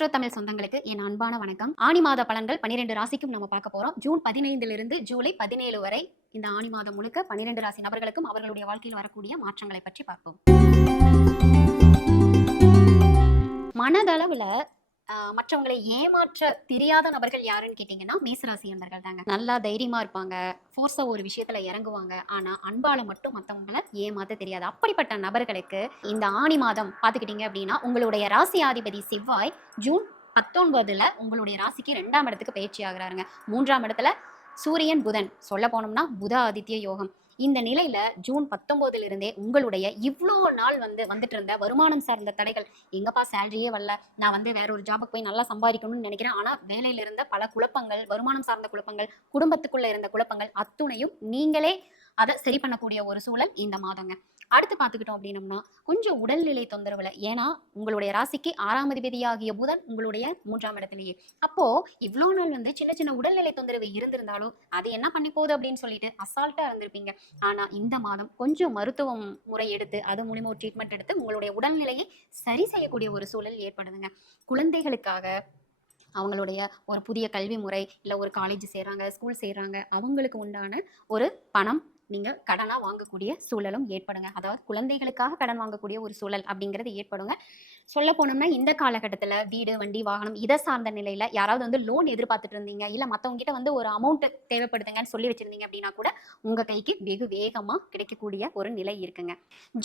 Astro Tamil சொந்தங்களுக்கு என் அன்பான வணக்கம். ஆனி மாத பலன்கள் 12 ராசிக்கும் நம்ம பார்க்க போறோம். ஜூன் 15 ஜூலை 17 வரை இந்த ஆனி மாதம் முழுக்க 12 ராசி நபர்களுக்கும் அவர்களுடைய வாழ்க்கையில் வரக்கூடிய மாற்றங்களை பற்றி பார்ப்போம். மனதளவுல மற்றவங்களை ஏமாற்ற தெரியாத நபர்கள் யாருன்னு கேட்டீங்கன்னா மேசராசி நபர்கள் தாங்க. நல்லா தைரியமா இருப்பாங்க, ஃபோர்ஸா ஒரு விஷயத்துல இறங்குவாங்க. ஆனா அன்பால மட்டும் மற்றவங்களை ஏமாத்த தெரியாது. அப்படிப்பட்ட நபர்களுக்கு இந்த ஆனி மாதம் பாத்துக்கிட்டீங்க அப்படின்னா உங்களுடைய ராசியாதிபதி செவ்வாய் ஜூன் 19 உங்களுடைய ராசிக்கு 2ஆம் இடத்துக்கு பயிற்சி ஆகிறாருங்க. 3ஆம் இடத்துல சூரியன் புதன், சொல்ல போனோம்னா புத ஆதித்ய யோகம். இந்த நிலையில ஜூன் 19 உங்களுடைய இவ்வளோ நாள் வந்துட்டு இருந்த வருமானம் சார்ந்த தடைகள், எங்கப்பா சேலரியே வரல, நான் வேற ஒரு ஜாபுக்கு போய் நல்லா சம்பாதிக்கணும்னு நினைக்கிறேன், ஆனா வேலையில இருந்த பல குழப்பங்கள், வருமானம் சார்ந்த குழப்பங்கள், குடும்பத்துக்குள்ள இருந்த குழப்பங்கள் அத்துணையும் நீங்களே அதை சரி பண்ணக்கூடிய ஒரு சூழல் இந்த மாதங்க. அடுத்து பார்த்துக்கிட்டோம் அப்படின்னம்னா கொஞ்சம் உடல்நிலை தொந்தரவுல, ஏன்னா உங்களுடைய ராசிக்கு 6ஆம் அதிபதியாகிய புதன் உங்களுடைய 3ஆம் இடத்திலேயே. அப்போ இவ்வளோ நாள் சின்ன சின்ன உடல்நிலை தொந்தரவு இருந்திருந்தாலும் அது என்ன பண்ணி போகுது அப்படின்னு சொல்லிட்டு அசால்ட்டா இருந்திருப்பீங்க. ஆனா இந்த மாதம் கொஞ்சம் மருத்துவம் முறை எடுத்து அது மூலியமா ஒரு ட்ரீட்மெண்ட் எடுத்து உங்களுடைய உடல்நிலையை சரி செய்யக்கூடிய ஒரு சூழல் ஏற்படுதுங்க. குழந்தைகளுக்காக அவங்களுடைய ஒரு புதிய கல்வி முறை, இல்லை ஒரு காலேஜ் செய்கிறாங்க, ஸ்கூல் செய்கிறாங்க, அவங்களுக்கு உண்டான ஒரு பணம் நீங்கள் கடனாக வாங்கக்கூடிய சூழலும் ஏற்படுங்க. அதாவது குழந்தைகளுக்காக கடன் வாங்கக்கூடிய ஒரு சூழல் அப்படிங்கிறது ஏற்படுங்க. சொல்ல போனோம்னா இந்த காலகட்டத்தில் வீடு, வண்டி, வாகனம் இதை சார்ந்த நிலையில் யாராவது லோன் எதிர்பார்த்துட்டு இருந்தீங்க, இல்லை மற்றவங்க கிட்ட ஒரு அமௌண்ட் தேவைப்படுதுங்கன்னு சொல்லி வச்சிருந்தீங்க அப்படின்னா கூட உங்கள் கைக்கு வெகு வேகமாக கிடைக்கக்கூடிய ஒரு நிலை இருக்குங்க.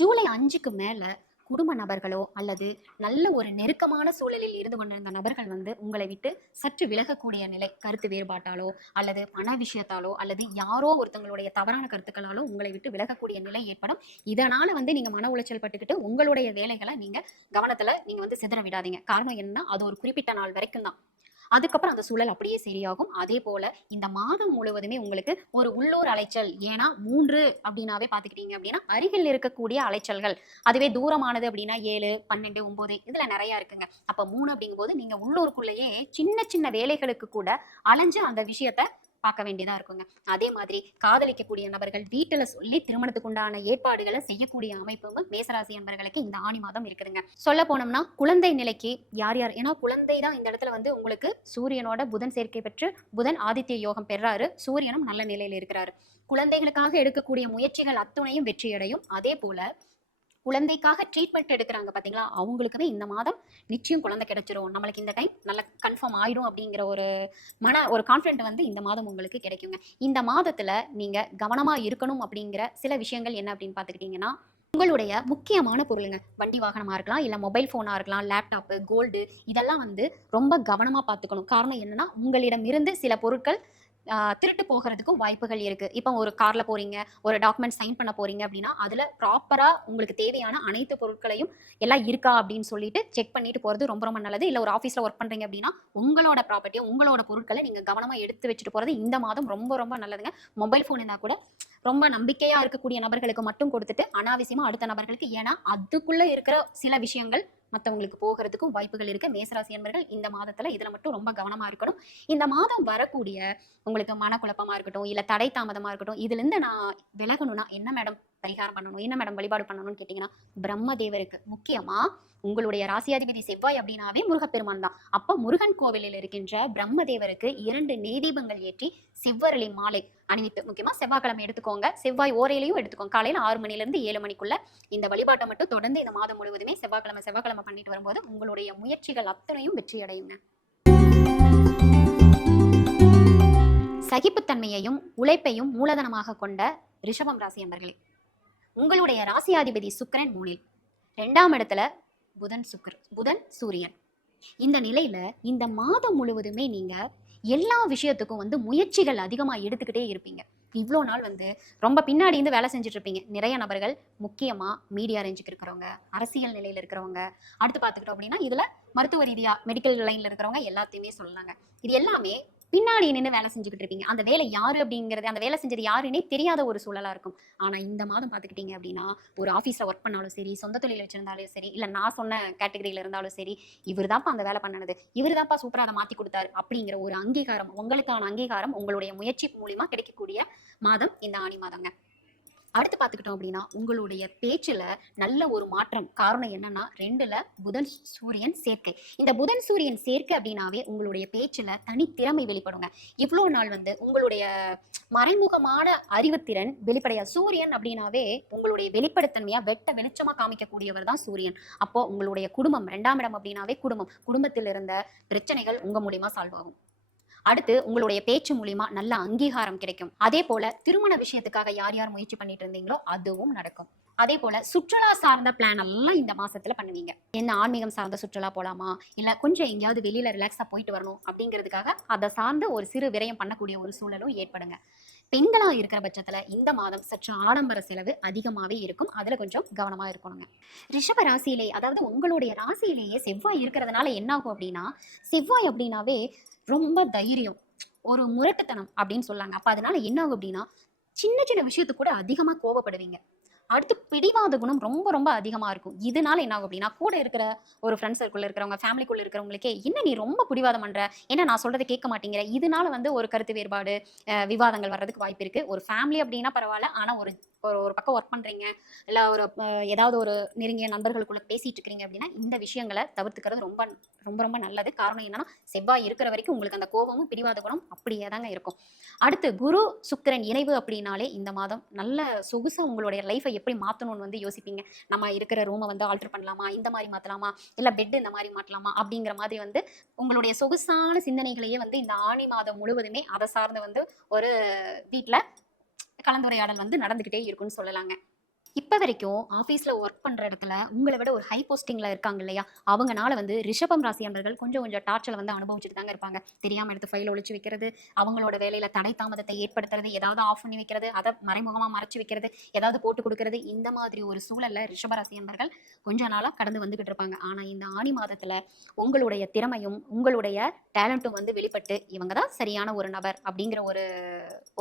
ஜூலை 5க்கு மேலே குடும்ப நபர்களோ அல்லது நல்ல ஒரு நெருக்கமான சூழலில் இருந்து கொண்டிருந்த நபர்கள் உங்களை விட்டு சற்று விலகக்கூடிய நிலை, கருத்து வேறுபாட்டாலோ அல்லது பண விஷயத்தாலோ அல்லது யாரோ ஒருத்தவங்களுடைய தவறான கருத்துக்களாலோ உங்களை விட்டு விலகக்கூடிய நிலை ஏற்படும். இதனால நீங்க மன உளைச்சல் பட்டுக்கிட்டு உங்களுடைய வேலைகளை நீங்க கவனத்துல நீங்க சிதற விடாதீங்க. காரணம் என்னன்னா அது ஒரு குறிப்பிட்ட நாள் வரைக்கும் தான், அதுக்கப்புறம் அந்த சூழல் அப்படியே சரியாகும். அதே போல இந்த மாதம் முழுவதுமே உங்களுக்கு ஒரு உள்ளூர் அலைச்சல், ஏன்னா 3 அப்படின்னாவே பாத்துக்கிட்டீங்க அப்படின்னா அருகில் இருக்கக்கூடிய அலைச்சல்கள், அதுவே தூரமானது அப்படின்னா 7, 12, 9 இதுல நிறைய இருக்குங்க. அப்ப 3 அப்படிங்கும் போது நீங்க உள்ளூருக்குள்ளேயே சின்ன சின்ன வேலைகளுக்கு கூட அலைஞ்சு அந்த விஷயத்த பார்க்க வேண்டியதா இருக்குங்க. அதே மாதிரி காதலிக்கக்கூடிய நபர்கள் வீட்டுல சொல்லி திருமணத்துக்கு உண்டான ஏற்பாடுகளை செய்யக்கூடிய அமைப்பும் மேசராசி நபர்களுக்கு இந்த ஆனி மாதம் இருக்குதுங்க. சொல்ல போனோம்னா குழந்தை நிலைக்கு யார் யார், ஏன்னா குழந்தை தான் இந்த இடத்துல உங்களுக்கு சூரியனோட புதன் சேர்க்கை பெற்று புதன் ஆதித்ய யோகம் பெறாரு, சூரியனும் நல்ல நிலையில இருக்கிறாரு. குழந்தைகளுக்காக எடுக்கக்கூடிய முயற்சிகள் அத்துணையும் வெற்றியடையும். அதே போல குழந்தைக்காக ட்ரீட்மெண்ட் எடுக்கிறாங்க பார்த்தீங்களா, அவங்களுக்குமே இந்த மாதம் நிச்சயம் குழந்தை கிடைச்சிரும், நம்மளுக்கு இந்த டைம் நல்லா கன்ஃபார்ம் ஆயிடும் அப்படிங்கிற ஒரு கான்ஃபிடென்ட் இந்த மாதம் உங்களுக்கு கிடைக்குங்க. இந்த மாதத்தில் நீங்கள் கவனமாக இருக்கணும் அப்படிங்கிற சில விஷயங்கள் என்ன அப்படின்னு பார்த்துக்கிட்டிங்கன்னா, உங்களுடைய முக்கியமான பொருளுங்க, வண்டி வாகனமாக இருக்கலாம், இல்லை மொபைல் ஃபோனாக இருக்கலாம், லேப்டாப்பு, கோல்டு இதெல்லாம் ரொம்ப கவனமாக பார்த்துக்கணும். காரணம் என்னன்னா உங்களிடம் இருந்து சில பொருட்கள் திருட்டு போகிறதுக்கும் வாய்ப்புகள் இருக்கு. இப்போ ஒரு கார்ல போறீங்க, ஒரு டாக்குமெண்ட் சைன் பண்ண போறீங்க அப்படின்னா அதுல ப்ராப்பரா உங்களுக்கு தேவையான அனைத்து பொருட்களையும் எல்லாம் இருக்கா அப்படின்னு சொல்லிட்டு செக் பண்ணிட்டு போறது ரொம்ப ரொம்ப நல்லது. இல்ல ஒரு ஆஃபீஸ்ல ஒர்க் பண்றீங்க அப்படின்னா உங்களோட ப்ராப்பர்ட்டியை, உங்களோட பொருட்களை நீங்க கவனமா எடுத்து வச்சுட்டு போறது இந்த மாதம் ரொம்ப ரொம்ப நல்லதுங்க. மொபைல் ஃபோன் இருந்தா கூட ரொம்ப நம்பிக்கையா இருக்கக்கூடிய நபர்களுக்கு மட்டும் கொடுத்துட்டு அனாவசியமா அடுத்த நபர்களுக்கு, ஏன்னா அதுக்குள்ள இருக்கிற சில விஷயங்கள் மற்றவங்களுக்கு போகிறதுக்கும் வாய்ப்புகள் இருக்கு. மேசராசி என்பர்கள் இந்த மாதத்துல இதுல மட்டும் ரொம்ப கவனமா இருக்கணும். இந்த மாதம் வரக்கூடிய உங்களுக்கு மனக்குழப்பமா இருக்கட்டும், இல்ல தடை தாமதமா இருக்கட்டும், இதுல இருந்து நான் விலகணும்னா என்ன மேடம் பரிகாரம் பண்ணணும், என்ன மேடம் வழிபாடு பண்ணணும்னு கேட்டீங்கன்னா, பிரம்மதேவருக்கு முக்கியமா உங்களுடைய ராசியாதிபதி செவ்வாய் அப்படின்னாவே முருகப்பெருமான் தான். அப்ப முருகன் கோவிலில் இருக்கின்ற பிரம்மதேவருக்கு 2 நெய்தீபங்கள் ஏற்றி செவ்வரளி மாலை அணிவித்து, முக்கியமா செவ்வாய்க்கிழமை எடுத்துக்கோங்க, செவ்வாய் ஓரையிலையும் எடுத்துக்கோங்க. காலையில 6 மணிலிருந்து 7 மணிக்குள்ள இந்த வழிபாட்டை மட்டும் தொடர்ந்து இந்த மாதம் முழுவதுமே செவ்வாய்க்கிழமை பண்ணிட்டு வரும்போது உங்களுடைய முயற்சிகள் அத்தனையும் வெற்றி அடையுங்க. சகிப்புத்தன்மையையும் உழைப்பையும் மூலதனமாக கொண்ட ரிஷபம் ராசி என்பர்களே, உங்களுடைய ராசியாதிபதி சுக்கிரன் 3, 2ஆம் இடத்துல புதன் சூரியன். இந்த நிலையில இந்த மாதம் முழுவதுமே நீங்க எல்லா விஷயத்துக்கும் முயற்சிகள் அதிகமா எடுத்துக்கிட்டே இருப்பீங்க. இவ்வளோ நாள் ரொம்ப பின்னாடி இருந்து வேலை செஞ்சுட்டு இருப்பீங்க. நிறைய நபர்கள், முக்கியமா மீடியா ரேஞ்சுக்கு இருக்கிறவங்க, அரசியல் நிலையில இருக்கிறவங்க, அடுத்து பார்த்துக்கிட்டோம் அப்படின்னா இதுல மருத்துவ ரீதியா மெடிக்கல் லைன்ல இருக்கிறவங்க எல்லாத்தையுமே சொல்லலாங்க. இது எல்லாமே பின்னாடி நின்று வேலை செஞ்சுக்கிட்டு இருப்பீங்க. அந்த வேலை யாரு அப்படிங்கிறது, அந்த வேலை செஞ்சது யாருன்னே தெரியாத ஒரு சூழலா இருக்கும். ஆனா இந்த மாதம் பார்த்துக்கிட்டீங்க அப்படின்னா ஒரு ஆஃபீஸ்ல ஒர்க் பண்ணாலும் சரி, சொந்த தொழில் வச்சிருந்தாலும் சரி, இல்ல நான் சொன்ன கேட்டகரியில இருந்தாலும் சரி, இவர் தான்ப்பா அந்த வேலை பண்ணனது, இவர் தான்ப்பா சூப்பரா அதை மாத்தி கொடுத்தாரு அப்படிங்கிற ஒரு அங்கீகாரம், உங்களுக்கான அங்கீகாரம் உங்களுடைய முயற்சி மூலியமா கிடைக்கக்கூடிய மாதம் இந்த ஆனி மாதங்க. அடுத்து பார்த்துக்கிட்டோம் அப்படின்னா உங்களுடைய பேச்சுல நல்ல ஒரு மாற்றம். காரணம் என்னன்னா 2ல புதன் சூரியன் சேர்க்கை. இந்த புதன் சூரியன் சேர்க்கை அப்படின்னாவே உங்களுடைய பேச்சுல தனித்திறமை வெளிப்படுங்க. இவ்வளோ நாள் வந்து உங்களுடைய மறைமுகமான அறிவுத்திறன் வெளிப்படையா. சூரியன் அப்படின்னாவே உங்களுடைய வெளிப்படைத்தன்மையா வெட்ட வெளிச்சமா காமிக்கக்கூடியவர் தான் சூரியன். அப்போ உங்களுடைய குடும்பம் 2ஆம் இடம் அப்படின்னாவே குடும்பத்தில் இருந்த பிரச்சனைகள் உங்க மூலியமா சால்வ் ஆகும். அடுத்து உங்களுடைய பேச்சு மூலியமா நல்ல அங்கீகாரம் கிடைக்கும். அதே போல திருமண விஷயத்துக்காக யார் யார் முயற்சி பண்ணிட்டு இருந்தீங்களோ அதுவும் நடக்கும். அதே போல சுற்றுலா சார்ந்த பிளான் எல்லாம் இந்த மாசத்துல பண்ணுவீங்க. என்ன ஆன்மீகம் சார்ந்த சுற்றுலா போலாமா, இல்ல கொஞ்சம் எங்கேயாவது வெளியில ரிலாக்ஸா போயிட்டு வரணும் அப்படிங்கிறதுக்காக அதை சார்ந்த ஒரு சிறு விரயம் பண்ணக்கூடிய ஒரு சூழலும் ஏற்படுங்க. பெண்களா இருக்கிற பட்சத்துல இந்த மாதம் சற்று ஆடம்பர செலவு அதிகமாவே இருக்கும். அதுல கொஞ்சம் கவனமா இருக்கணுங்க. ரிஷப ராசியிலே, அதாவது உங்களுடைய ராசியிலேயே செவ்வாய் இருக்கிறதுனால என்ன ஆகும் அப்படின்னா, செவ்வாய் அப்படின்னாவே ரொம்ப தைரியம், ஒரு முரட்டுத்தனம் அப்படின்னு சொல்லாங்க. அப்ப அதனால என்ன ஆகும் அப்படின்னா, சின்ன சின்ன விஷயத்துக்கு கூட அதிகமா கோவப்படுவீங்க. அடுத்து பிடிவாத குணம் ரொம்ப ரொம்ப அதிகமா இருக்கும். இதனால என்ன ஆகும் அப்படின்னா, கூட இருக்கிற ஒரு ஃப்ரெண்ட் சர்க்கிள் இருக்கிறவங்க, ஃபேமிலிக்குள்ள இருக்கிறவங்களுக்கே என்ன நீ ரொம்ப பிடிவாதம் பண்ற, என்ன நான் சொல்றதை கேட்க மாட்டேங்கிற, இதனால வந்து ஒரு கருத்து வேறுபாடு, விவாதங்கள் வர்றதுக்கு வாய்ப்பு இருக்கு. ஒரு ஃபேமிலி அப்படின்னா பரவாயில்ல, ஆனா ஒரு ஒரு ஒரு பக்கம் ஒர்க் பண்றீங்க, இல்ல ஒரு ஏதாவது ஒரு நெருங்கிய நண்பர்களுக்குள்ள பேசிட்டு இருக்கிறீங்க அப்படின்னா இந்த விஷயங்களை தவிர்த்துக்கிறது ரொம்ப ரொம்ப ரொம்ப நல்லது. காரணம் என்னன்னா, செவ்வாய் இருக்கிற வரைக்கும் உங்களுக்கு அந்த கோபமும் பிடிவாத குணம் அப்படியே தாங்க இருக்கும். அடுத்து குரு சுக்கிரன் இணைவு அப்படின்னாலே இந்த மாதம் நல்ல சொகுசா உங்களுடைய லைஃபை எப்படி மாற்றணும்னு வந்து யோசிப்பீங்க. நம்ம இருக்கிற ரூமை வந்து ஆல்டர் பண்ணலாமா, இந்த மாதிரி மாற்றலாமா, இல்லை பெட் இந்த மாதிரி மாற்றலாமா அப்படிங்கிற மாதிரி வந்து உங்களுடைய சொகுசான சிந்தனைகளையே வந்து இந்த ஆணி மாதம் முழுவதுமே அதை சார்ந்து வந்து ஒரு வீட்டில் கலந்துரையாடல் வந்து நடந்துகிட்டே இருக்குன்னு சொல்லலாங்க. இப்போ வரைக்கும் ஆஃபீஸில் ஒர்க் பண்ணுற இடத்துல உங்களை விட ஒரு ஹை போஸ்டிங்கில் இருக்காங்க இல்லையா, அவங்கனால வந்து ரிஷபம் ராசி அன்பர்கள் கொஞ்சம் கொஞ்சம் டார்ச்சரை வந்து அனுபவிச்சுட்டு தாங்க இருப்பாங்க. தெரியாமல் எடுத்து ஃபைல் ஒழிச்சு வைக்கிறது, அவங்களோட வேலையில் தடை தாமதத்தை ஏற்படுத்துறது, ஏதாவது ஆஃப் பண்ணி வைக்கிறது, அதை மறைமுகமாக மறைச்சு வைக்கிறது, ஏதாவது போட்டு கொடுக்கறது, இந்த மாதிரி ஒரு சூழலில் ரிஷபராசி அன்பர்கள் கொஞ்ச நாளாக கடந்து வந்துகிட்டு இருப்பாங்க. ஆனால் இந்த ஆணி மாதத்தில் உங்களுடைய திறமையும் உங்களுடைய டேலண்ட்டும் வந்து வெளிப்பட்டு இவங்க தான் சரியான ஒரு நபர் அப்படிங்கிற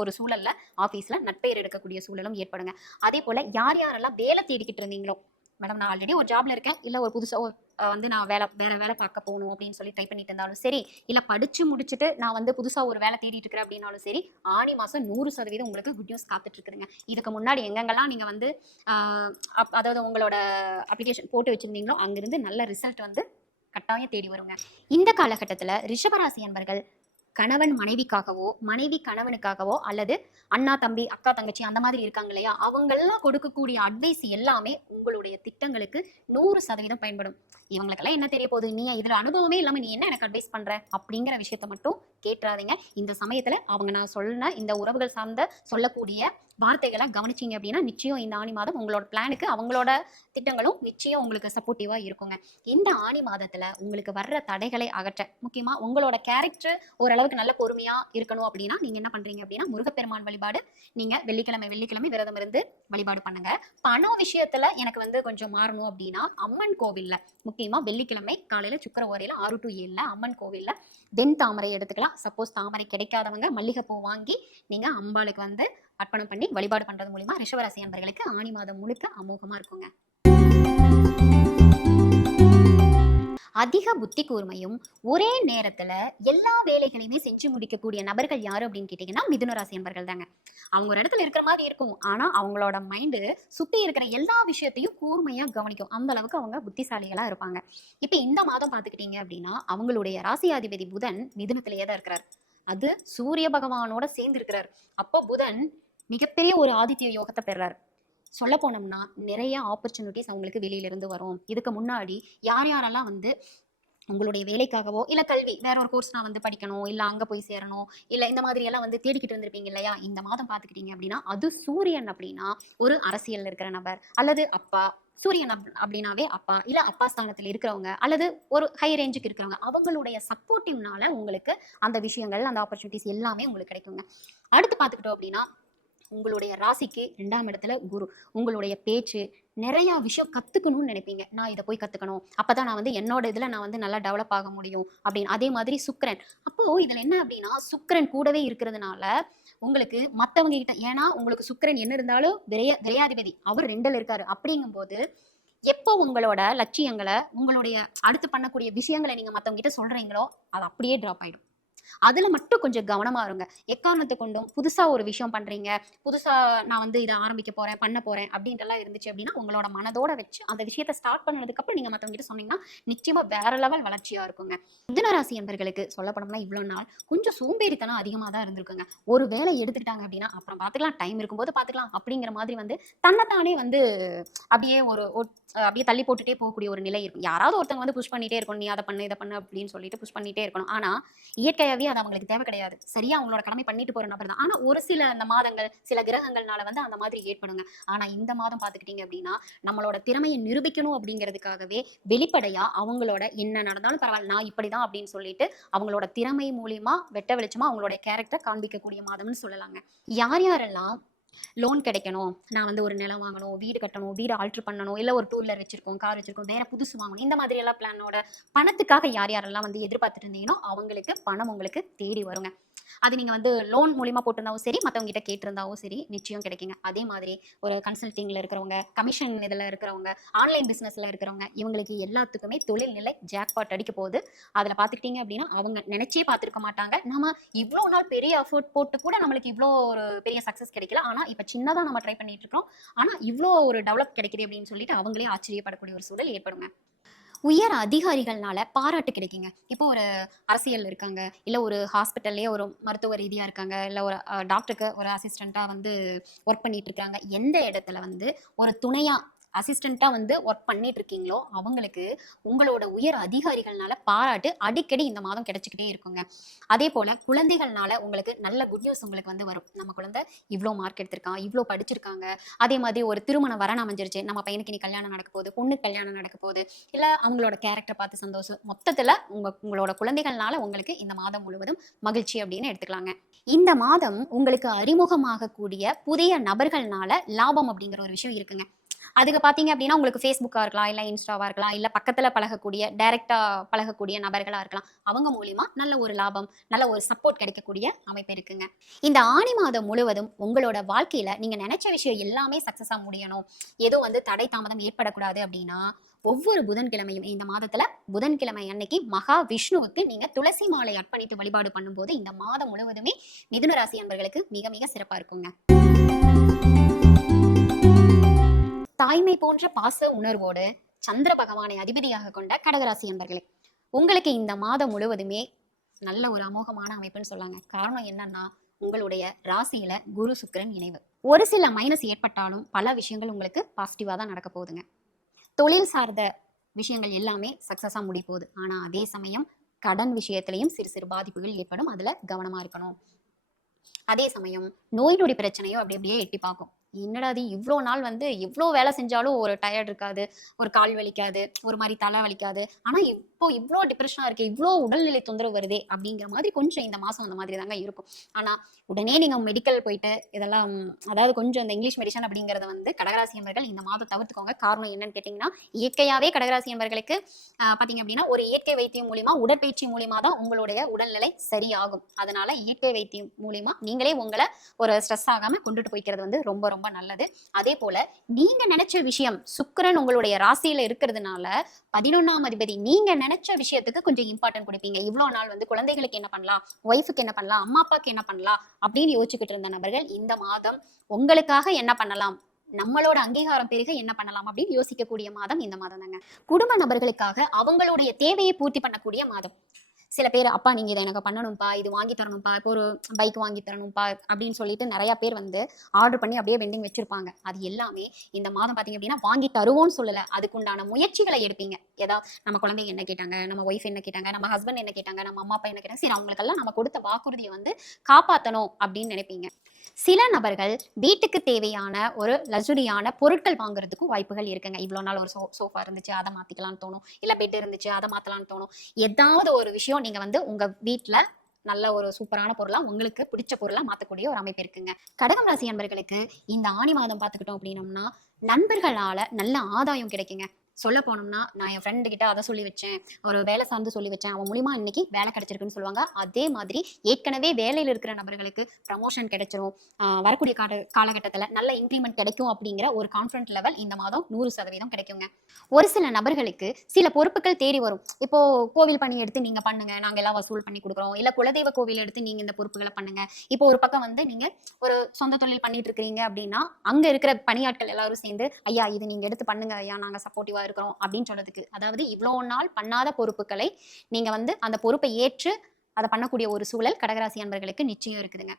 ஒரு சூழல்ல ஆஃபீஸில் நட்பெயர் எடுக்கக்கூடிய சூழலும் ஏற்படுங்க. அதே போல் யார் யாரெல்லாம் வேலை தேடிக்கிட்டு இருந்தீங்களோ, மேடம் நான் ஆல்ரெடி ஒரு ஜாப்ல இருக்கேன், இல்லை ஒரு புதுசாக வந்து நான் வேற வேலை பார்க்க போகணும் அப்படின்னு சொல்லி ட்ரை பண்ணிட்டு இருந்தாலும் சரி, இல்லை படிச்சு முடிச்சுட்டு நான் வந்து புதுசாக ஒரு வேலை தேடிட்டு இருக்கிறேன் அப்படின்னாலும் சரி, ஆணி மாதம் 100% உங்களுக்கு குட் நியூஸ் காத்துட்டு இருக்குதுங்க. இதுக்கு முன்னாடி எங்கெங்கெல்லாம் நீங்கள் வந்து அதாவது உங்களோட அப்ளிகேஷன் போட்டு வச்சிருந்தீங்களோ அங்கிருந்து நல்ல ரிசல்ட் வந்து கட்டாயம் தேடி வருங்க. இந்த காலகட்டத்தில் ரிஷபராசி அன்பர்கள் கணவன் மனைவிக்காகவோ, மனைவி கணவனுக்காகவோ, அல்லது அண்ணா தம்பி அக்கா தங்கச்சி அந்த மாதிரி இருக்காங்க இல்லையா, அவங்கெல்லாம் கொடுக்கக்கூடிய அட்வைஸ் எல்லாமே உங்களுடைய திட்டங்களுக்கு 100% பயன்படும். இவங்களுக்கெல்லாம் என்ன தெரிய போகுது, நீ இதுல அனுபவமே இல்லாம நீ என்ன எனக்கு அட்வைஸ் பண்ற அப்படிங்கிற விஷயத்த மட்டும் கேட்டுறாதீங்க. இந்த சமயத்துல அவங்க நான் சொன்ன இந்த உறவுகள் சார்ந்த சொல்லக்கூடிய வார்த்தைகளை கவனிச்சிங்க அப்படின்னா நிச்சயம் இந்த ஆணி மாதம் உங்களோட பிளானுக்கு அவங்களோட திட்டங்களும் நிச்சயம் உங்களுக்கு சப்போர்ட்டிவா இருக்குங்க. இந்த ஆணி மாதத்துல உங்களுக்கு வர்ற தடைகளை அகற்ற, முக்கியமா உங்களோட கேரக்டர் ஓரளவுக்கு நல்ல பொறுமையா இருக்கணும் அப்படின்னா நீங்க என்ன பண்றீங்க அப்படின்னா, முருகப்பெருமான் வழிபாடு நீங்க வெள்ளிக்கிழமை விரதம் இருந்து வழிபாடு பண்ணுங்க. பணம் விஷயத்துல எனக்கு வந்து கொஞ்சம் மாறணும் அப்படின்னா அம்மன் கோவில்ல, முக்கியமா வெள்ளிக்கிழமை காலையில சுக்கர ஓரையில 6 to 7 அம்மன் கோவில்ல வெண் தாமரை எடுத்துக்கலாம். சப்போஸ் தாமரை கிடைக்காதவங்க மல்லிகைப்பூ வாங்கி நீங்க அம்பாளுக்கு வந்து அர்ப்பணம் பண்ணி வழிபாடு பண்றது மூலியமா ரிஷபராசி அன்பர்களுக்கு ஆணி மாதம் முழுக்க அமோகமா இருக்குங்க. அதிக புத்தி கூர்மையும் ஒரே நேரத்துல எல்லா வேலைகளையுமே செஞ்சு முடிக்கக்கூடிய நபர்கள் யாரு அப்படின்னு கேட்டீங்கன்னா மிதுன ராசி அன்பர்கள் தாங்க. அவங்க ஒரு இடத்துல இருக்கிற மாதிரி இருக்கும், ஆனா அவங்களோட மைண்டு சுத்தி இருக்கிற எல்லா விஷயத்தையும் கூர்மையா கவனிக்கும். அந்த அளவுக்கு அவங்க புத்திசாலிகளா இருப்பாங்க. இப்ப இந்த மாதம் பாத்துக்கிட்டீங்க அப்படின்னா அவங்களுடைய ராசியாதிபதி புதன் மிதுனத்திலேயே தான் இருக்கிறார். அது சூரிய பகவானோட சேர்ந்து இருக்கிறார். அப்போ புதன் மிகப்பெரிய ஒரு ஆதித்ய யோகத்தை பெறாரு. சொல்ல போனோம்னா நிறைய ஆப்பர்ச்சுனிட்டிஸ் அவங்களுக்கு வெளியில இருந்து வரும். இதுக்கு முன்னாடி யார் யாரெல்லாம் வந்து உங்களுடைய வேலைக்காகவோ இல்ல கல்வி வேற ஒரு கோர்ஸ் நான் வந்து படிக்கணும், இல்ல அங்க போய் சேரணும், இல்ல இந்த மாதிரி எல்லாம் வந்து தேடிக்கிட்டு இருந்திருப்பீங்க இல்லையா, இந்த மாதம் பாத்துக்கிட்டீங்க அப்படின்னா அது சூரியன் அப்படின்னா ஒரு அரசியல் இருக்கிற நபர் அல்லது அப்பா, சூரியன் அப்படின்னாவே அப்பா இல்ல அப்பா ஸ்தானத்துல இருக்கிறவங்க அல்லது ஒரு ஹை ரேஞ்சுக்கு இருக்கிறவங்க, அவங்களுடைய சப்போர்ட்டிவ்னால உங்களுக்கு அந்த விஷயங்கள் அந்த ஆப்பர்ச்சுனிட்டிஸ் எல்லாமே உங்களுக்கு கிடைக்குங்க. அடுத்து பாத்துக்கிட்டோம் அப்படின்னா உங்களுடைய ராசிக்கு 2ஆம் இடத்துல குரு. உங்களுடைய பேச்சு நிறைய விஷயம் கத்துக்கணும்னு நினைப்பீங்க. நான் இதை போய் கத்துக்கணும், அப்பதான் நான் வந்து என்னோட இதுல நான் வந்து நல்லா டெவலப் ஆக முடியும் அப்படின்னு. அதே மாதிரி சுக்கிரன், அப்போ இதுல என்ன அப்படின்னா சுக்கிரன் கூடவே இருக்கிறதுனால உங்களுக்கு மத்தவங்க கிட்ட, ஏன்னா உங்களுக்கு சுக்கிரன் என்ன இருந்தாலும் விரையாதிபதி அவர் 2ல இருக்காரு. அப்படிங்கும் போது எப்போ உங்களோட லட்சியங்களை உங்களுடைய அடுத்து பண்ணக்கூடிய விஷயங்களை நீங்க மத்தவங்க கிட்ட சொல்றீங்களோ அது அப்படியே டிராப் ஆயிடும். அதுல மட்டும் கொஞ்சம் கவனமா இருங்க. எக்காரணத்தை கொண்டும் புதுசா ஒரு விஷயம் பண்றீங்க, புதுசா நான் வந்து இதை ஆரம்பிக்க போறேன், பண்ண போறேன் அப்படின்ட்டுலாம் இருந்துச்சு அப்படின்னா, உங்களோட மனதோட வச்சு அந்த விஷயத்தை ஸ்டார்ட் பண்ணதுக்கு அப்புறம் நீங்க மத்தவங்க கிட்ட சொன்னீங்கன்னா நிச்சயமா வேற லெவல் வளர்ச்சியா இருக்குங்க. மிதுன ராசி என்பர்களுக்கு சொல்ல போனோம்னா இவ்வளவு நாள் கொஞ்சம் சோம்பேறித்தனம் அதிகமா தான் இருந்திருக்குங்க. ஒரு வேலை எடுத்துக்கிட்டாங்க அப்படின்னா அப்புறம் பாத்துக்கலாம், டைம் இருக்கும்போது பாத்துக்கலாம் அப்படிங்கிற மாதிரி வந்து தன்னைத்தானே வந்து அப்படியே அப்படியே தள்ளி போட்டுட்டே போகக்கூடிய ஒரு நிலை இருக்கும். யாராவது ஒருத்தவங்க வந்து புஷ் பண்ணிட்டே இருக்கணும், நீ அதை பண்ணு இதை பண்ணு அப்படின்னு சொல்லிட்டு புஷ் பண்ணிட்டே இருக்கணும். ஆனா இயற்கையாவே அது அவங்களுக்கு தேவை கிடையாது. சரியா அவங்களோட கடமை பண்ணிட்டு போற நபர் தான். ஆனா ஒரு சில அந்த மாதங்கள், சில கிரகங்கள்னால வந்து அந்த மாதிரி ஏற்படுங்க. ஆனா இந்த மாதம் பாத்துக்கிட்டீங்க அப்படின்னா, நம்மளோட திறமையை நிரூபிக்கணும் அப்படிங்கிறதுக்காகவே வெளிப்படையா அவங்களோட என்ன நடந்தாலும் பரவாயில்ல, நான் இப்படிதான் அப்படின்னு சொல்லிட்டு அவங்களோட திறமை மூலியமா வெட்ட வெளிச்சமா அவங்களோட கேரக்டர் காண்பிக்கக்கூடிய மாதம்னு சொல்லலாங்க. யார் யாரெல்லாம் லோன் கிடைக்கணும், நான் வந்து ஒரு நிலம் வாங்கணும், வீடு கட்டணும், வீடு ஆல்டர் பண்ணணும், இல்ல ஒரு டூ வீலர் வச்சிருக்கோம், கார் வச்சிருக்கோம், வேற புதுசு வாங்கணும், இந்த மாதிரி எல்லாம் பிளானோட பணத்துக்காக யார் யாரெல்லாம் வந்து எதிர்பார்த்துட்டு இருந்தீங்களோ அவங்களுக்கு பணம் உங்களுக்கு தேடி வருங்க. அது நீங்க வந்து லோன் மூலியமா போட்டிருந்தாவும் சரி, மத்தவங்க கிட்ட கேட்டிருந்தாவும் சரி, நிச்சயம் கிடைக்குங்க. அதே மாதிரி ஒரு கன்சல்டிங்ல இருக்கிறவங்க, கமிஷன் இதுல இருக்கிறவங்க, ஆன்லைன் பிசினஸ்ல இருக்கிறவங்க, இவங்களுக்கு எல்லாத்துக்குமே தொழில் நிலை ஜாக்பாட் அடிக்க போகுது. அதுல பாத்துக்கிட்டீங்க அப்படின்னா அவங்க நினைச்சே பார்த்திருக்க மாட்டாங்க. நம்ம இவ்வளவு நாள் பெரிய எஃபோர்ட் போட்டு கூட நம்மளுக்கு இவ்வளோ ஒரு பெரிய சக்சஸ் கிடைக்கல. ஆனா இப்ப சின்னதா நம்ம ட்ரை பண்ணிட்டு இருக்கோம். ஆனா இவ்வளோ ஒரு டெவலப் கிடைக்குது அப்படின்னு சொல்லிட்டு அவங்களே ஆச்சரியப்படக்கூடிய ஒரு சூழல் ஏற்படுங்க. உயர் அதிகாரிகள்னால பாராட்டு கிடைக்குங்க. இப்போ ஒரு அரசியல் இருக்காங்க, இல்ல ஒரு ஹாஸ்பிட்டல்லயே ஒரு மருத்துவ ரீதியா இருக்காங்க, இல்ல ஒரு டாக்டருக்கு ஒரு அசிஸ்டன்ட்டா வந்து ஒர்க் பண்ணிட்டு இருக்காங்க. எந்த இடத்துல வந்து ஒரு துணையா அசிஸ்டன்ட்டா வந்து ஒர்க் பண்ணிட்டு இருக்கீங்களோ அவங்களுக்கு உங்களோட உயர் அதிகாரிகள்னால பாராட்டு அடிக்கடி இந்த மாதம் கிடைச்சிக்கிட்டே இருக்குங்க. அதே போல குழந்தைகள்னால உங்களுக்கு நல்ல குட் நியூஸ் உங்களுக்கு வந்து வரும். நம்ம குழந்தை இவ்வளோ மார்க் எடுத்திருக்கான், இவ்வளோ படிச்சிருக்காங்க. அதே மாதிரி ஒரு திருமணம் வரன் அமைஞ்சிருச்சு, நம்ம பையனுக்கு இனி கல்யாணம் நடக்க போகுது, பொண்ணுக்கு கல்யாணம் நடக்க போகுது, இல்ல அவங்களோட கேரக்டர் பார்த்து சந்தோஷம். மொத்தத்துல உங்களோட குழந்தைகள்னால உங்களுக்கு இந்த மாதம் முழுவதும் மகிழ்ச்சி அப்படின்னு எடுத்துக்கலாங்க. இந்த மாதம் உங்களுக்கு அறிமுகமாகக்கூடிய புதிய நபர்கள்னால லாபம் அப்படிங்கிற ஒரு விஷயம் இருக்குங்க. அதுக்கு பாத்தீங்க அப்படின்னா உங்களுக்கு ஃபேஸ்புக்கா இருக்கலாம், இல்ல இன்ஸ்டாவா இருக்கலாம், இல்ல பக்கத்துல பழகக்கூடிய டைரக்டா பழகக்கூடிய நபர்களா இருக்கலாம். அவங்க மூலியமா நல்ல ஒரு லாபம், நல்ல ஒரு சப்போர்ட் கிடைக்கக்கூடிய அமைப்பு இருக்குங்க. இந்த ஆணி மாதம் முழுவதும் உங்களோட வாழ்க்கையில நீங்க நினைச்ச விஷயம் எல்லாமே சக்சஸா முடியணும், ஏதோ வந்து தடை தாமதம் ஏற்படக்கூடாது அப்படின்னா ஒவ்வொரு புதன்கிழமையும் இந்த மாதத்துல புதன்கிழமை அன்னைக்கு மகா விஷ்ணுவுக்கு நீங்க துளசி மாலை அர்ப்பணித்து வழிபாடு பண்ணும்போது இந்த மாதம் முழுவதுமே மிதுன ராசி அன்பர்களுக்கு மிக மிக சிறப்பா இருக்குங்க. தாய்மை போன்ற பாச உணர்வோடு சந்திர பகவானை அதிபதியாக கொண்ட கடகராசி அன்பர்களே, உங்களுக்கு இந்த மாதம் முழுவதுமே நல்ல ஒரு அமோகமான அமைப்புன்னு சொல்லாங்க. காரணம் என்னன்னா உங்களுடைய ராசியில குரு சுக்கிரன் இணைவு. ஒரு சில மைனஸ் ஏற்பட்டாலும் பல விஷயங்கள் உங்களுக்கு பாசிட்டிவா தான் நடக்க போகுதுங்க. தொழில் சார்ந்த விஷயங்கள் எல்லாமே சக்சஸா முடிய போகுது. ஆனா அதே சமயம் கடன் விஷயத்திலையும் சிறு சிறு பாதிப்புகள் ஏற்படும், அதுல கவனமா இருக்கணும். அதே சமயம் நோய் நொடி பிரச்சனையும் அப்படி அப்படியே எட்டி பார்க்கும். என்னடா அது இவ்வளோ நாள் வந்து எவ்வளோ வேலை செஞ்சாலும் ஒரு டயர்ட் இருக்காது, ஒரு கால் வலிக்காது, ஒரு மாதிரி தலை வலிக்காது, ஆனா இப்போ இவ்வளோ டிப்ரெஷனா இருக்கு, இவ்வளோ உடல்நிலை தொந்தரவு வருதே அப்படிங்கிற மாதிரி கொஞ்சம் இந்த மாசம் அந்த மாதிரி தாங்க இருக்கும். ஆனா உடனே நீங்க மெடிக்கல் போயிட்டு இதெல்லாம் அதாவது கொஞ்சம் இந்த இங்கிலீஷ் மெடிசன் அப்படிங்கறத வந்து கடகராசி என்பர்கள் இந்த மாதம் தவிர்த்துக்கோங்க. காரணம் என்னன்னு கேட்டீங்கன்னா இயற்கையாவே கடகராசி என்பர்களுக்கு பாத்தீங்க அப்படின்னா ஒரு இயற்கை வைத்தியம் மூலியமா உடற்பயிற்சி மூலியமா தான் உங்களுடைய உடல்நிலை சரியாகும். அதனால இயற்கை வைத்தியம் மூலியமா நீங்களே உங்களை ஒரு ஸ்ட்ரெஸ் ஆகாம கொண்டுட்டு போய்க்கிறது வந்து ரொம்ப ரொம்ப நல்லது. அதே போல நீங்க நினைச்ச விஷயம் சுக்கிரன் உங்களுடைய ராசியில இருக்கிறதுனால 11ஆம் அதிபதி நீங்க நினைச்ச விஷயத்துக்கு கொஞ்சம் இம்பார்ட்டன்ட் கொடுப்பீங்க. இவ்வளவு நாள் வந்து குழந்தைகளுக்கு என்ன பண்ணலாம், ஒய்ஃபுக்கு என்ன பண்ணலாம், அம்மா அப்பாக்கு என்ன பண்ணலாம் அப்படின்னு யோசிச்சுக்கிட்டு இருந்த நபர்கள் இந்த மாதம் உங்களுக்காக என்ன பண்ணலாம், நம்மளோட அங்கீகாரம் பெருக என்ன பண்ணலாம் அப்படின்னு யோசிக்கக்கூடிய மாதம் இந்த மாதம் தாங்க. குடும்ப நபர்களுக்காக அவங்களுடைய தேவையை பூர்த்தி பண்ணக்கூடிய மாதம். சில பேர் அப்பா நீங்க இதை எனக்கு பண்ணணும்ப்பா, இது வாங்கி தரணும்ப்பா, இப்போ ஒரு பைக் வாங்கி தரணும்ப்பா அப்படின்னு சொல்லிட்டு நிறைய பேர் வந்து ஆர்டர் பண்ணி அப்படியே பெண்டிங் வச்சிருப்பாங்க. அது எல்லாமே இந்த மாதம் பாத்தீங்க அப்படின்னா வாங்கி தருவோம்னு சொல்லல, அதுக்குண்டான முயற்சிகளை எடுப்பீங்க. ஏதாவது நம்ம குழந்தைங்க என்ன கேட்டாங்க, நம்ம ஒய்ஃப் என்ன கேட்டாங்க, நம்ம ஹஸ்பண்ட் என்ன கேட்டாங்க, நம்ம அம்மா அப்பா என்ன கேட்டாங்க, சரி அவங்களுக்கெல்லாம் நம்ம கொடுத்த வாக்குறுதியை வந்து காப்பாற்றணும் அப்படின்னு நினைப்பீங்க. சில நபர்கள் வீட்டுக்கு தேவையான ஒரு லக்ஸுரியான பொருட்கள் வாங்குறதுக்கும் வாய்ப்புகள் இருக்குங்க. இவ்வளவு நாள் ஒரு சோஃபா இருந்துச்சு அதை மாத்திக்கலாம்னு தோணும், இல்ல பெட் இருந்துச்சு அதை மாத்தலாம்னு தோணும். ஏதாவது ஒரு விஷயம் நீங்க வந்து உங்க வீட்டுல நல்ல ஒரு சூப்பரான பொருளா உங்களுக்கு பிடிச்ச பொருளா மாத்தக்கூடிய ஒரு அமைப்பு இருக்குங்க. கடகம் ராசி நண்பர்களுக்கு இந்த ஆணி மாதம் பார்த்துக்கிட்டோம் அப்படின்னம்னா நண்பர்களால நல்ல ஆதாயம் கிடைக்குங்க. சொல்ல போனோம்னா நான் என் ஃப்ரெண்டு கிட்ட அதை சொல்லி வச்சேன், ஒரு வேலை சார்ந்து சொல்லி வச்சேன், அவன் மூலியமா இன்னைக்கு வேலை கிடைச்சிருக்குன்னு சொல்லுவாங்க. அதே மாதிரி ஏற்கனவே வேலையில் இருக்கிற நபர்களுக்கு ப்ரமோஷன் கிடைச்சிரும், வரக்கூடிய காலகட்டத்தில் நல்ல இன்க்ரிமெண்ட் கிடைக்கும் அப்படிங்கிற ஒரு கான்ஃபிடன்ட் லெவல் இந்த மாதம் 100% கிடைக்குங்க. ஒரு சில நபர்களுக்கு சில பொறுப்புகள் தேடி வரும். இப்போ கோவில் பணி எடுத்து நீங்க பண்ணுங்க, நாங்க எல்லாம் வசூல் பண்ணி கொடுக்குறோம், இல்ல குலதெய்வ கோவில் எடுத்து நீங்க இந்த பொறுப்புகளை பண்ணுங்க. இப்போ ஒரு பக்கம் வந்து நீங்க ஒரு சொந்த தொழில் பண்ணிட்டு இருக்கீங்க அப்படின்னா அங்க இருக்கிற பணியாட்கள் எல்லாரும் சேர்ந்து ஐயா இது நீங்க எடுத்து பண்ணுங்க ஐயா, நாங்க சப்போர்ட்டிவா இருக்கிறோம் அப்படின்னு சொல்றதுக்கு, அதாவது இவ்வளவு நாள் பண்ணாத பொறுப்புகளை நீங்க வந்து அந்த பொறுப்பை ஏற்று அதை பண்ணக்கூடிய ஒரு சூழல் கடகராசி அன்பர்களுக்கு நிச்சயம் இருக்குதுங்க.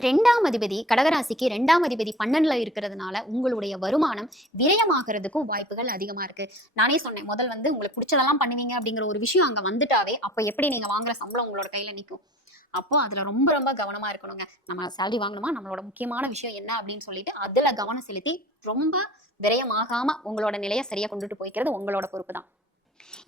2ஆம் அதிபதி கடகராசிக்கு 2ஆம் அதிபதி 12ல இருக்கிறதுனால உங்களுடைய வருமானம் விரயமாகிறதுக்கும் வாய்ப்புகள் அதிகமா இருக்கு. நானே சொன்னேன் முதல் வந்து உங்களுக்கு பிடிச்சதெல்லாம் பண்ணுவீங்க அப்படிங்கிற ஒரு விஷயம் அங்க வந்துட்டாவே அப்ப எப்படி நீங்க வாங்குற சம்பளம் உங்களோட கையில நிற்கும். அப்போ அதுல ரொம்ப ரொம்ப கவனமா இருக்கணுங்க. நம்ம சேலரி வாங்கணுமா, நம்மளோட முக்கியமான விஷயம் என்ன அப்படின்னு சொல்லிட்டு அதுல கவனம் செலுத்தி ரொம்ப விரயமாகாம உங்களோட நிலையை சரியா கொண்டுட்டு போய்க்கிறது உங்களோட பொறுப்பு தான்.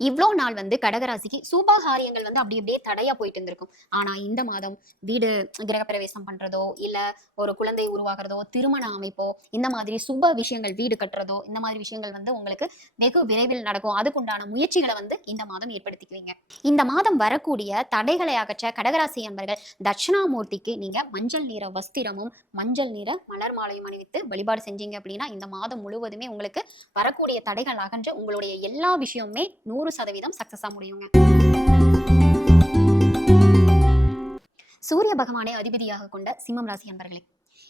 இவ்வளோ நாள் வந்து கடகராசிக்கு சுபகாரியங்கள் வந்து அப்படி அப்படியே தடையா போயிட்டு இருந்திருக்கும். ஆனா இந்த மாதம் வீடு கிரகப்பிரவேசம் பண்றதோ, இல்ல ஒரு குழந்தை உருவாகிறதோ, திருமண அமைப்போ, இந்த மாதிரி சுப விஷயங்கள் வீடு கட்டுறதோ, இந்த மாதிரி விஷயங்கள் வந்து உங்களுக்கு வெகு விரைவில் நடக்கும். அதுக்குண்டான முயற்சிகளை வந்து இந்த மாதம் ஏற்படுத்திக்குவீங்க. இந்த மாதம் வரக்கூடிய தடைகளை அகற்ற கடகராசி என்பர்கள் தட்சிணாமூர்த்திக்கு நீங்க மஞ்சள் நிற வஸ்திரமும் மஞ்சள் நிற மலர் மாலையும் அணிவித்து வழிபாடு செஞ்சீங்க அப்படின்னா இந்த மாதம் முழுவதுமே உங்களுக்கு வரக்கூடிய தடைகள் அகன்று உங்களுடைய எல்லா விஷயமுமே 100% சக்சஸா முடியுங்க. சூரிய பகவானை அதிபதியாக கொண்ட சிம்மம் ராசி அன்பர்களே,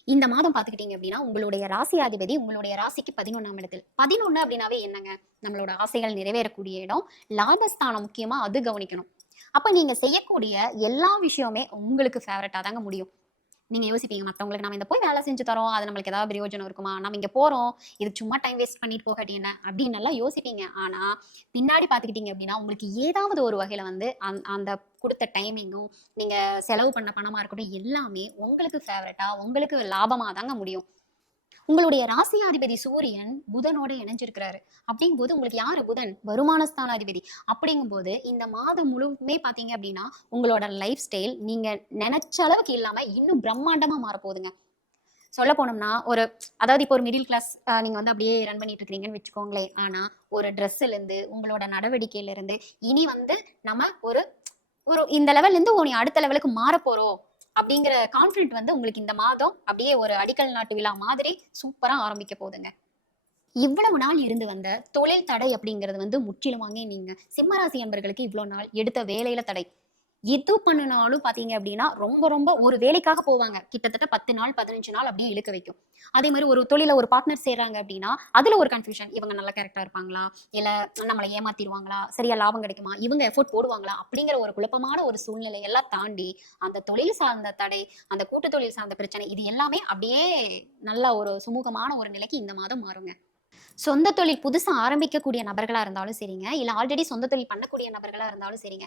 இந்த மாதம் பாத்துக்கிட்டீங்க அப்படின்னா உங்களுடைய ராசி அதிபதி உங்களுடைய ராசிக்கு 11ஆம் இடத்தில். 11 அப்படின்னாவே என்னங்க, நம்மளோட ஆசைகள் நிறைவேறக்கூடிய இடம், லாபஸ்தானம் முக்கியமா அது கவனிக்கணும். அப்ப நீங்க செய்யக்கூடிய எல்லா விஷயமே உங்களுக்கு ஃபேவரட்டா தாங்க முடியும். நீங்க யோசிப்பீங்க மற்றவங்களுக்கு நம்ம இந்த போய் வேலை செஞ்சு தரோம், அது நம்மளுக்கு ஏதாவது பிரயோஜனம் இருக்குமா, நம்ம இங்க போறோம் இதுக்கு சும்மா டைம் வேஸ்ட் பண்ணிட்டு போகாட்டி என்ன அப்படின்னு எல்லாம் யோசிப்பீங்க. ஆனா பின்னாடி பாத்துக்கிட்டீங்க அப்படின்னா உங்களுக்கு ஏதாவது ஒரு வகையில வந்து அந்த கொடுத்த டைமிங்கும் நீங்க செலவு பண்ண பணமா இருக்கட்டும் எல்லாமே உங்களுக்கு ஃபேவரட்டா உங்களுக்கு லாபமா தாங்க முடியும். உங்களுடைய ராசியாதிபதி சூரியன் புதனோட இணைஞ்சிருக்கிறாரு. அப்படிங்கும்போது உங்களுக்கு யாரு புதன் வருமானஸ்தானாதிபதி. அப்படிங்கும்போது இந்த மாதம் முழுமே பாத்தீங்க அப்படின்னா உங்களோட லைஃப் ஸ்டைல் நீங்க நினைச்ச அளவுக்கு இல்லாம இன்னும் பிரம்மாண்டமா மாறப்போகுதுங்க. சொல்ல போனோம்னா ஒரு அதாவது இப்போ ஒரு மிடில் கிளாஸ் நீங்க வந்து அப்படியே ரன் பண்ணிட்டு இருக்கீங்கன்னு வச்சுக்கோங்களேன். ஆனா ஒரு ட்ரெஸ்ல இருந்து உங்களோட நடவடிக்கையில இருந்து இனி வந்து நம்ம ஒரு ஒரு இந்த லெவல்ல இருந்து அடுத்த லெவலுக்கு மாற போறோம் அப்படிங்கிற கான்ஃபிடென்ட் வந்து உங்களுக்கு இந்த மாதம் அப்படியே ஒரு அடிக்கல் நாட்டு விழா மாதிரி சூப்பரா ஆரம்பிக்க போகுதுங்க. இவ்வளவு நாள் இருந்து வந்த தொழில் தடை அப்படிங்கிறது வந்து முற்றிலுமாங்க நீங்க சிம்மராசி அன்பர்களுக்கு இவ்வளவு நாள் எடுத்த வேலையில தடை. எது பண்ணினாலும் பாத்தீங்க அப்படின்னா ரொம்ப ரொம்ப ஒரு வேலைக்காக போவாங்க, கிட்டத்தட்ட 10 நாள் 15 நாள் அப்படியே இழுக்க வைக்கும். அதே மாதிரி ஒரு தொழில ஒரு பார்ட்னர் செய்யறாங்க அப்படின்னா அதுல ஒரு கன்ஃபியூஷன், இவங்க நல்ல கேரக்டரா இருப்பாங்களா, இல்ல நம்மளை ஏமாத்திடுவாங்களா, சரியா லாபம் கிடைக்குமா, இவங்க எஃபோர்ட் போடுவாங்களா அப்படிங்கிற ஒரு குழப்பமான ஒரு சூழ்நிலை எல்லாம் தாண்டி அந்த தொழில் சார்ந்த தடை, அந்த கூட்டு தொழில் சார்ந்த பிரச்சனை இது எல்லாமே அப்படியே நல்ல ஒரு சுமூகமான ஒரு நிலைக்கு இந்த மாதம் மாறுங்க. சொந்த தொழில் புதுசா ஆரம்பிக்கக்கூடிய நபர்களா இருந்தாலும் சரிங்க, இல்ல ஆல்ரெடி சொந்த தொழில் பண்ணக்கூடிய நபர்களா இருந்தாலும் சரிங்க,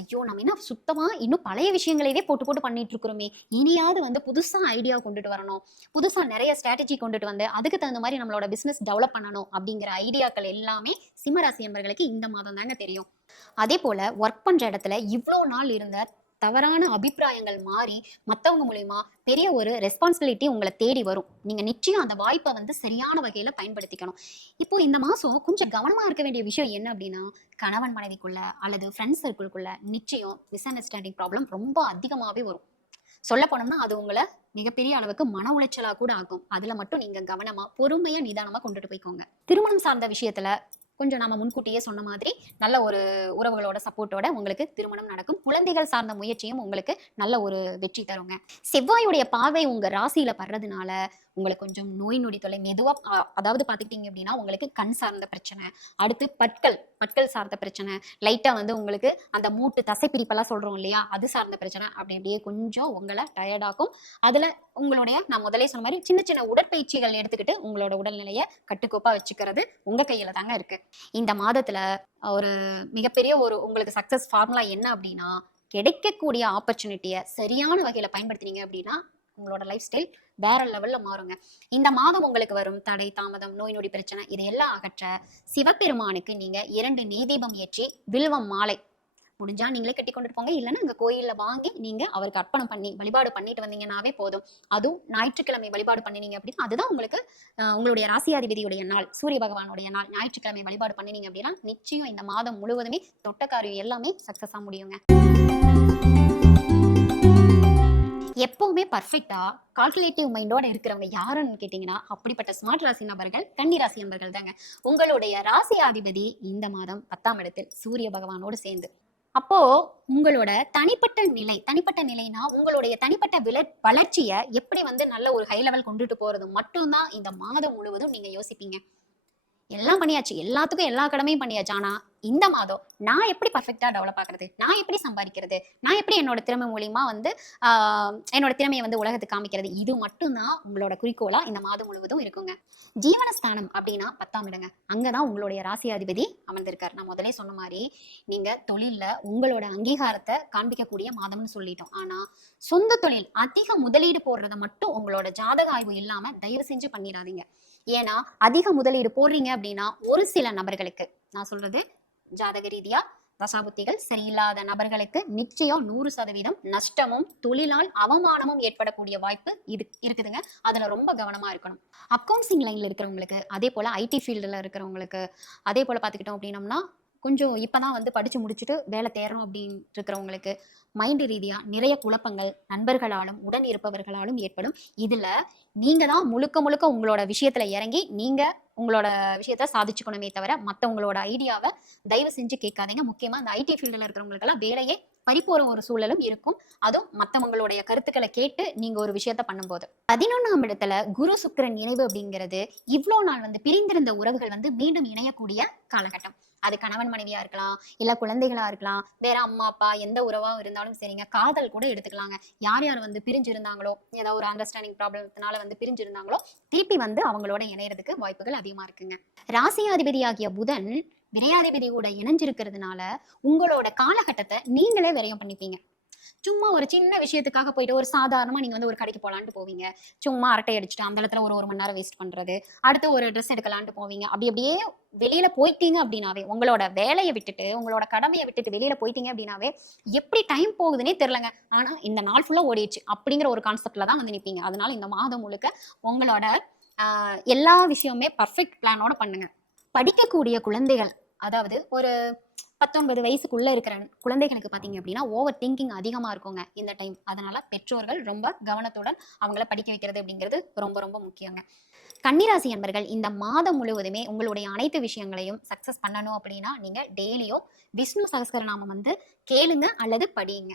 ஐயோ நம்ம என்ன சுத்தமா இன்னும் பழைய விஷயங்களையே போட்டு போட்டு பண்ணிட்டு இருக்கிறோமே, இனியாவது வந்து புதுசா ஐடியா கொண்டுட்டு வரணும், புதுசா நிறைய ஸ்ட்ராட்டஜி கொண்டுட்டு வந்து அதுக்கு தகுந்த மாதிரி நம்மளோட பிசினஸ் டெவலப் பண்ணணும் அப்படிங்கிற ஐடியாக்கள் எல்லாமே சிம்மராசி என்பர்களுக்கு இந்த மாதம் தாங்க தெரியும். அதே போல ஒர்க் பண்ற இடத்துல இவ்வளோ நாள் இருந்த தவறான அபிப்பிராயங்கள் மாறி மத்தவங்க மூலியமா பெரிய ஒரு ரெஸ்பான்சிபிலிட்டி உங்களை தேடி வரும். நீங்க நிச்சயம் அந்த வாய்ப்பை வந்து சரியான வகையில பயன்படுத்திக்கணும். இப்போ இந்த மாசம் கொஞ்சம் கவனமா இருக்க வேண்டிய விஷயம் என்ன அப்படின்னா, கணவன் மனைவிக்குள்ள அல்லது ஃப்ரெண்ட்ஸ் சர்க்கிள்குள்ள நிச்சயம் மிஸ் அண்டர்ஸ்டாண்டிங் ப்ராப்ளம் ரொம்ப அதிகமாவே வரும். சொல்ல போனோம்னா அது உங்களை மிகப்பெரிய அளவுக்கு மன உளைச்சலா கூட ஆகும். அதுல மட்டும் நீங்க கவனமா பொறுமையா நிதானமா கொண்டுட்டு போய்க்கோங்க. திருமணம் சார்ந்த விஷயத்துல கொஞ்சம் நம்ம முன்கூட்டியே சொன்ன மாதிரி நல்ல ஒரு உறவுகளோட சப்போர்ட்டோட உங்களுக்கு திருமணம் நடக்கும். குழந்தைகள் சார்ந்த முயற்சியும் உங்களுக்கு நல்ல ஒரு வெற்றி தருங்க. செவ்வாயுடைய பார்வை உங்க ராசியில படுறதுனால உங்களுக்கு கொஞ்சம் நோய் நொடி தொல்லை மெதுவா அதாவது பாத்துக்கிட்டீங்க அப்படின்னா உங்களுக்கு கண் சார்ந்த பிரச்சனை, அடுத்து பற்கள் சார்ந்த பிரச்சனை, லைட்டா வந்து உங்களுக்கு அந்த மூட்டு தசை பிரிப்பெல்லாம் சொல்றோம் இல்லையா அது சார்ந்த பிரச்சனை அப்படி அப்படியே கொஞ்சம் உங்களை டயர்டாக்கும். அதுல உங்களுடைய நான் முதலே சொன்ன மாதிரி சின்ன சின்ன உடற்பயிற்சிகள் எடுத்துக்கிட்டு உங்களோட உடல்நிலையை கட்டுக்கோப்பா வச்சுக்கிறது உங்க கையில தாங்க இருக்கு. இந்த மாதத்துல ஒரு மிகப்பெரிய ஒரு உங்களுக்கு சக்சஸ் ஃபார்முலா என்ன அப்படின்னா, கிடைக்கக்கூடிய ஆப்பர்ச்சுனிட்டியை சரியான வகையில பயன்படுத்தினீங்க அப்படின்னா உங்களோட லைஃப் ஸ்டைல் வேற லெவல்ல மாறுங்க. இந்த மாதம் உங்களுக்கு வரும் தடை தாமதம் நோய் நொடி பிரச்சனை இதையெல்லாம் அகற்ற சிவபெருமானுக்கு நீங்க 2 நெய் தீபம் ஏற்றி வில்வம் மாலை முடிஞ்சா நீங்களே கட்டி கொண்டுட்டு போங்க, இல்லைன்னா அங்க கோயில்ல வாங்கி நீங்க அவருக்கு அர்ப்பணம் பண்ணி வழிபாடு பண்ணிட்டு வந்தீங்கன்னாவே போதும். அதுவும் ஞாயிற்றுக்கிழமை வழிபாடு பண்ணினீங்க அப்படின்னா அதுதான் உங்களுக்கு உங்களுடைய ராசியாதிபதியுடைய நாள், சூரிய பகவானுடைய நாள். ஞாயிற்றுக்கிழமை வழிபாடு பண்ணினீங்க அப்படின்னா நிச்சயம் இந்த மாதம் முழுவதுமே தொட்ட காரியம் எல்லாமே சக்சஸா முடியுங்க. எப்பவுமே பர்ஃபெக்டா கால்குலேட்டிவ் மைண்டோட இருக்கிறவங்க யாருன்னு கேட்டீங்கன்னா அப்படிப்பட்ட ஸ்மார்ட் ராசி நபர்கள் கன்னி ராசி நபர்கள் தாங்க. உங்களுடைய ராசி அதிபதி இந்த மாதம் 10ஆம் இடத்தில் சூரிய பகவானோடு சேர்ந்து, அப்போ உங்களோட தனிப்பட்ட நிலைனா உங்களுடைய தனிப்பட்ட வளர்ச்சியை எப்படி வந்து நல்ல ஒரு ஹை லெவல் கொண்டுட்டு போறது மட்டும்தான் இந்த மாதம் முழுவதும் நீங்க யோசிப்பீங்க. எல்லாம் பண்ணியாச்சு, எல்லாத்துக்கும் எல்லா கடமையும் பண்ணியாச்சு. ஆனா இந்த மாதம் நான் எப்படி பர்ஃபெக்டா டெவலப் ஆகுறது, நான் எப்படி சம்பாதிக்கிறது, நான் எப்படி என்னோட திறமை மூலியமா வந்து என்னோட திறமையை வந்து உலகத்துக்கு காமிக்கிறது, இது மட்டும்தான் உங்களோட குறிக்கோளா இந்த மாதம் முழுவதும் இருக்குங்க. ஜீவனஸ்தானம் அப்படின்னா 10ஆம் இடங்க. அங்கதான் உங்களுடைய ராசி அதிபதி அமர்ந்திருக்காரு. நான் முதலே சொன்ன மாதிரி நீங்க தொழில்ல உங்களோட அங்கீகாரத்தை காண்பிக்கக்கூடிய மாதம்னு சொல்லிட்டோம். ஆனா சொந்த தொழில் அதிக முதலீடு போடுறத மட்டும் உங்களோட ஜாதக ஆய்வு இல்லாம தயவு செஞ்சு பண்ணிடாதீங்க. ஏன்னா அதிக முதலீடு போடுறீங்க அப்படின்னா ஒரு சில நபர்களுக்கு, நான் சொல்றது ஜாதக ரீதியா தசாபுத்திகள் சரியில்லாத நபர்களுக்கு நிச்சயம் 100% நஷ்டமும் தொழிலால் அவமானமும் ஏற்படக்கூடிய வாய்ப்பு இருக்குதுங்க. அதுல ரொம்ப கவனமா இருக்கணும். அக்கௌண்ட்ஸிங் லைன்ல இருக்கிறவங்களுக்கு, அதே போல ஐடி ஃபீல்டுல இருக்கிறவங்களுக்கு, அதே போல பாத்துக்கிட்டோம் அப்படின்னம்னா கொஞ்சம் இப்பதான் வந்து படிச்சு முடிச்சுட்டு வேலை தேடுறோம் அப்படின்னு இருக்கிறவங்களுக்கு மைண்ட் ரீதியா நிறைய குழப்பங்கள் நண்பர்களாலும் உடன் இருப்பவர்களாலும் ஏற்படும். இதுல நீங்க தான் முழுக்க முழுக்க உங்களோட விஷயத்துல இறங்கி நீங்க உங்களோட விஷயத்த சாதிச்சுக்கணுமே தவிர மற்றவங்களோட ஐடியாவை தயவு செஞ்சு கேட்காதீங்க. முக்கியமா இந்த ஐடி ஃபீல்டுல இருக்கிறவங்களுக்கெல்லாம் வேலையே பறிப்போற ஒரு சூழலும் இருக்கும். அதுவும் மற்றவங்களுடைய கருத்துக்களை கேட்டு நீங்க ஒரு விஷயத்த பண்ணும்போது. 11ஆம் இடத்துல குரு சுக்கிரன் இணைவு அப்படிங்கிறது இவ்வளோ நாள் வந்து பிரிந்திருந்த உறவுகள் வந்து மீண்டும் இணையக்கூடிய காலகட்டம். அது கணவன் மனைவியா இருக்கலாம், இல்ல குழந்தைகளா இருக்கலாம், வேற அம்மா அப்பா எந்த உறவா இருந்தாலும் சரிங்க. காதல் கூட எடுத்துக்கலாங்க. யார் யார் வந்து பிரிஞ்சு இருந்தாங்களோ, ஏதாவது ஒரு அண்டர்ஸ்டாண்டிங் ப்ராப்ளத்தினால வந்து பிரிஞ்சு இருந்தாங்களோ திருப்பி வந்து அவங்களோட இணையறதுக்கு வாய்ப்புகள் அதிகமா இருக்குங்க. ராசியாதிபதி ஆகிய புதன் விரையாதிபதி கூட இணைஞ்சிருக்கிறதுனால உங்களோட காலகட்டத்தை நீங்களே விரயம் பண்ணிப்பீங்க. சும்மா ஒரு சின்ன விஷயத்துக்காக போயிட்டு ஒரு சாதாரணமா நீங்க வந்து ஒரு கடைக்கு போலான்ட்டு போவீங்க. சும்மா அரட்டை அடிச்சுட்டு அந்த இடத்துல ஒரு மணி நேரம் வேஸ்ட் பண்றது, அடுத்து ஒரு ட்ரெஸ் எடுக்கலான்ட்டு போவீங்க. அப்படியே வெளியில போயிட்டீங்க அப்படின்னாவே உங்களோட வேலையை விட்டுட்டு உங்களோட கடமையை விட்டுட்டு வெளியில போயிட்டீங்க அப்படின்னாவே எப்படி டைம் போகுதுன்னே தெரியலங்க. ஆனா இந்த நாள் ஃபுல்லா ஓடிடுச்சு அப்படிங்கிற ஒரு கான்செப்ட்ல தான் வந்து நிப்பீங்க. அதனால இந்த மாதம் முழுக்க உங்களோட எல்லா விஷயமுமே பர்ஃபெக்ட் பிளானோட பண்ணுங்க. படிக்கக்கூடிய குழந்தைகள், அதாவது ஒரு 19 வயசுக்குள்ள இருக்கிற குழந்தைகளுக்கு பாத்தீங்க அப்படின்னா ஓவர் திங்கிங் அதிகமா இருக்குங்க இந்த டைம். அதனால பெற்றோர்கள் ரொம்ப கவனத்துடன் அவங்கள படிக்க வைக்கிறது அப்படிங்கிறது ரொம்ப ரொம்ப முக்கியங்க. கன்னிராசி என்பர்கள் இந்த மாதம் முழுவதுமே உங்களுடைய அனைத்து விஷயங்களையும் சக்சஸ் பண்ணணும் அப்படின்னா நீங்க டெய்லியும் விஷ்ணு சகஸ்கரநாமம் வந்து கேளுங்க அல்லது படியுங்க.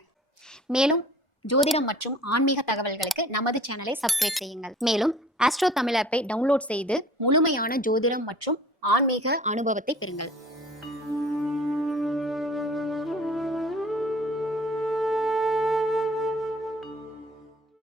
மேலும் ஜோதிடம் மற்றும் ஆன்மீக தகவல்களுக்கு நமது சேனலை சப்ஸ்கிரைப் செய்யுங்கள். மேலும் ஆஸ்ட்ரோ தமிழ் ஆப்பை டவுன்லோட் செய்து முழுமையான ஜோதிடம் மற்றும் ஆன்மீக அனுபவத்தை பெறுங்கள்.